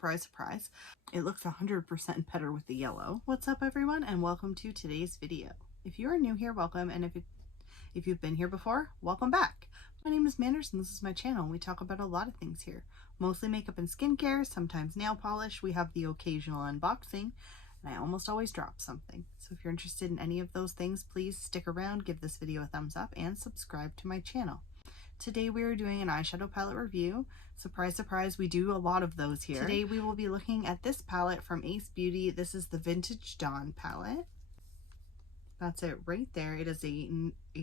surprise, surprise. It looks 100% better with the yellow. What's up everyone, and welcome to today's video. If you are new here, welcome, and if you've been here before, welcome back. My name is Manners and this is my channel, and we talk about a lot of things here. Mostly makeup and skincare, sometimes nail polish, we have the occasional unboxing, and I almost always drop something. So if you're interested in any of those things, please stick around, give this video a thumbs up, and subscribe to my channel. Today we are doing an eyeshadow palette review. Surprise, surprise, we do a lot of those here. Today we will be looking at this palette from Ace Beauty. This is the Vintage Dawn palette. That's it right there. It is a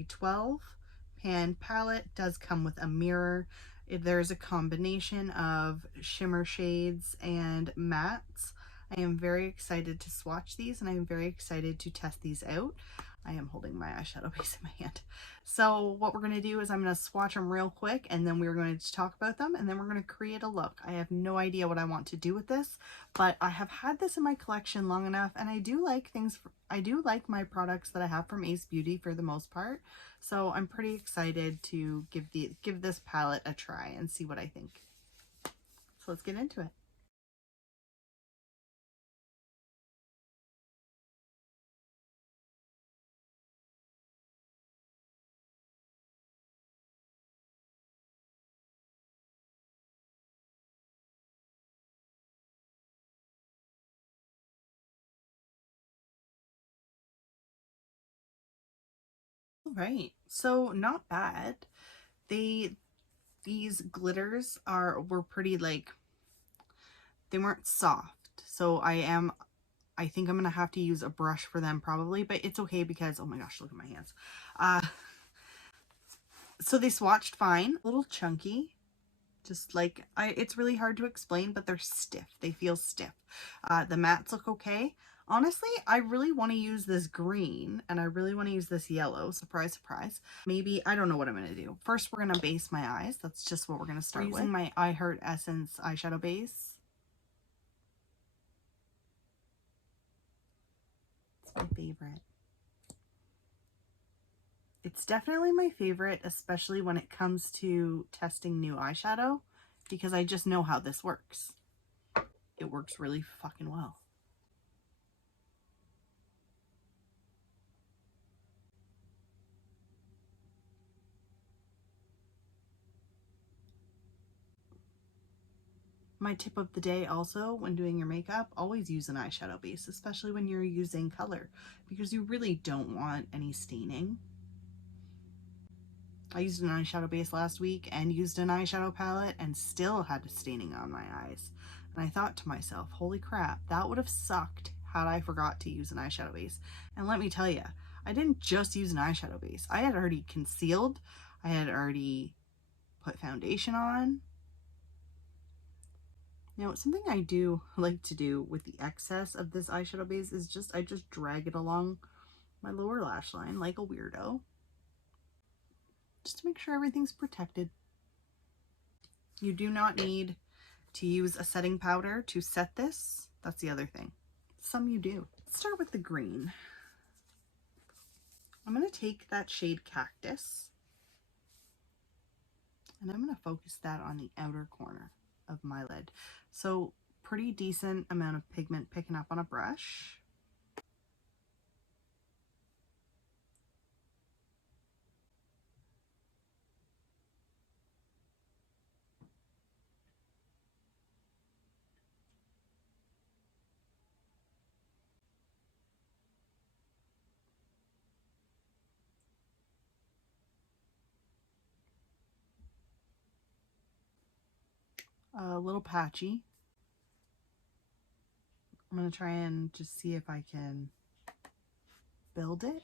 12 pan palette. It does come with a mirror. There's a combination of shimmer shades and mattes. I am very excited to swatch these, and I am very excited to test these out. I am holding my eyeshadow base in my hand. So what we're going to do is I'm going to swatch them real quick, and then we're going to talk about them, and then we're going to create a look. I have no idea what I want to do with this, but I have had this in my collection long enough, and I do like things. I do like my products that I have from Ace Beauty for the most part. So I'm pretty excited to give this palette a try and see what I think. So let's get into it. Right, so not bad. These glitters were pretty, like, they weren't soft, so I think I'm gonna have to use a brush for them probably, but it's okay because, oh my gosh, look at my hands. So they swatched fine. A little chunky, just like, it's really hard to explain, but they're stiff. They feel stiff. The mattes look okay. Honestly, I really want to use this green, and I really want to use this yellow. Surprise, surprise. Maybe, I don't know what I'm going to do. First, we're going to base my eyes. That's just what we're going to start with. Using my I Heart Essence eyeshadow base. It's my favorite. It's definitely my favorite, especially when it comes to testing new eyeshadow, because I just know how this works. It works really fucking well. My tip of the day also, when doing your makeup, always use an eyeshadow base, especially when you're using color, because you really don't want any staining. I used an eyeshadow base last week and used an eyeshadow palette and still had staining on my eyes. And I thought to myself, holy crap, that would have sucked had I forgot to use an eyeshadow base. And let me tell you, I didn't just use an eyeshadow base. I had already concealed, I had already put foundation on. Now, something I do like to do with the excess of this eyeshadow base is I just drag it along my lower lash line like a weirdo, just to make sure everything's protected. You do not need to use a setting powder to set this. That's the other thing. Some you do. Let's start with the green. I'm going to take that shade Cactus, and I'm going to focus that on the outer corner of my lid. So pretty decent amount of pigment picking up on a brush. A little patchy. I'm going to try and just see if I can build it.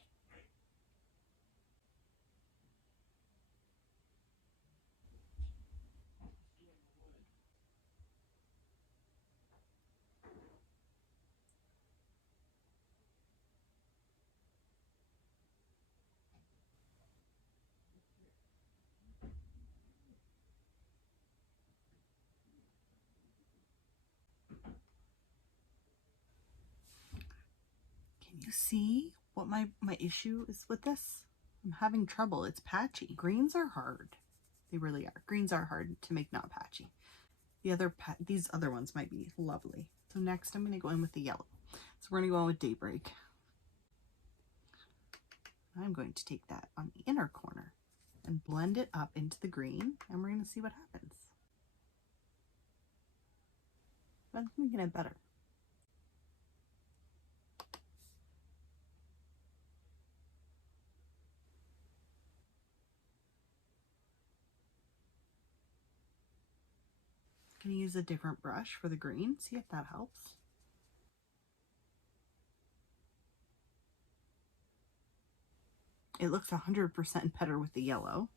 Can you see what my issue is with this? I'm having trouble. It's patchy. Greens are hard. They really are. Greens are hard to make not patchy. these other ones might be lovely. So next I'm going to go in with the yellow. So we're going to go in with Daybreak. I'm going to take that on the inner corner and blend it up into the green, and we're going to see what happens. I'm making it better. I'm going to use a different brush for the green, see if that helps. It looks 100% better with the yellow.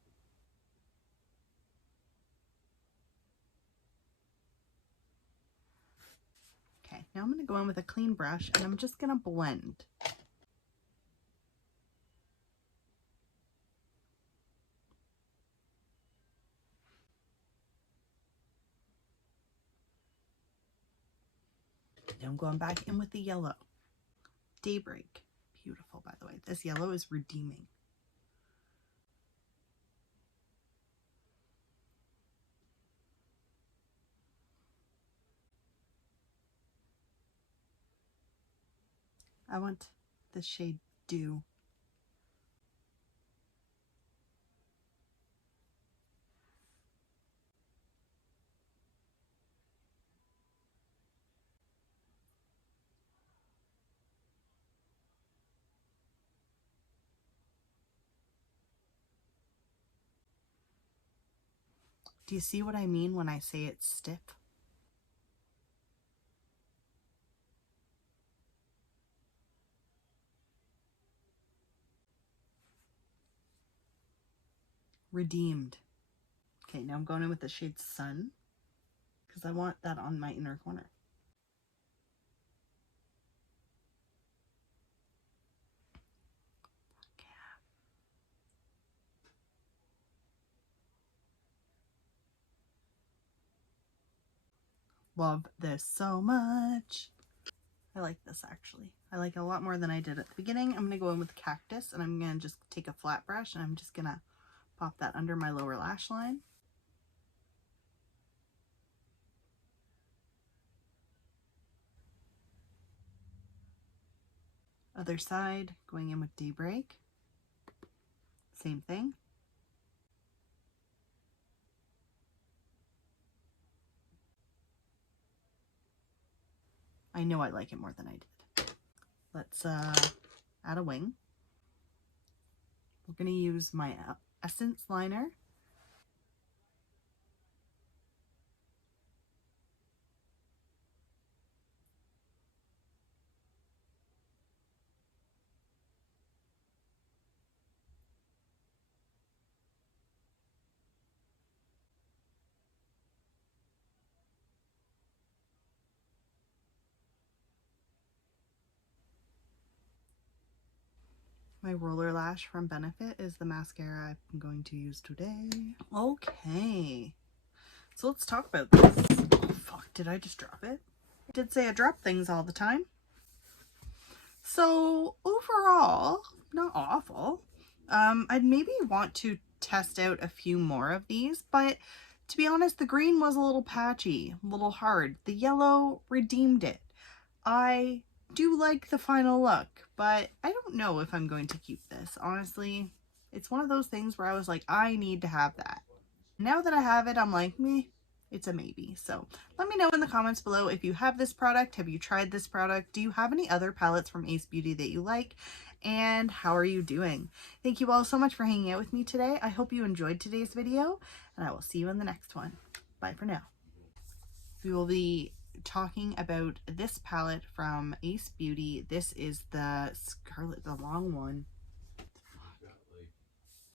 Okay, now I'm going to go in with a clean brush and I'm just going to blend. Now I'm going back in with the yellow. Daybreak. Beautiful, by the way. This yellow is redeeming. I want the shade Dew. Do you see what I mean when I say it's stiff? Redeemed. Okay, now I'm going in with the shade Sun because I want that on my inner corner. Love this so much. I like this actually. I like it a lot more than I did at the beginning. I'm going to go in with Cactus and I'm going to just take a flat brush and I'm just going to pop that under my lower lash line. Other side, going in with Daybreak. Same thing. I know I like it more than I did. Let's add a wing. We're going to use my Essence liner. My roller lash from Benefit is the mascara I'm going to use today. Okay, so let's talk about this. Oh, fuck, did I just drop it? I did say I drop things all the time. So overall, not awful. I'd maybe want to test out a few more of these, but to be honest, the green was a little patchy, a little hard. The yellow redeemed it. I do like the final look, but I don't know if I'm going to keep this. Honestly, it's one of those things where I was like, I need to have that. Now that I have it, I'm like, meh, it's a maybe. So let me know in the comments below if you have this product. Have you tried this product? Do you have any other palettes from Ace Beauty that you like? And how are you doing? Thank you all so much for hanging out with me today. I hope you enjoyed today's video, and I will see you in the next one. Bye for now. We will be talking about this palette from Ace Beauty. This is the Scarlet, the long one.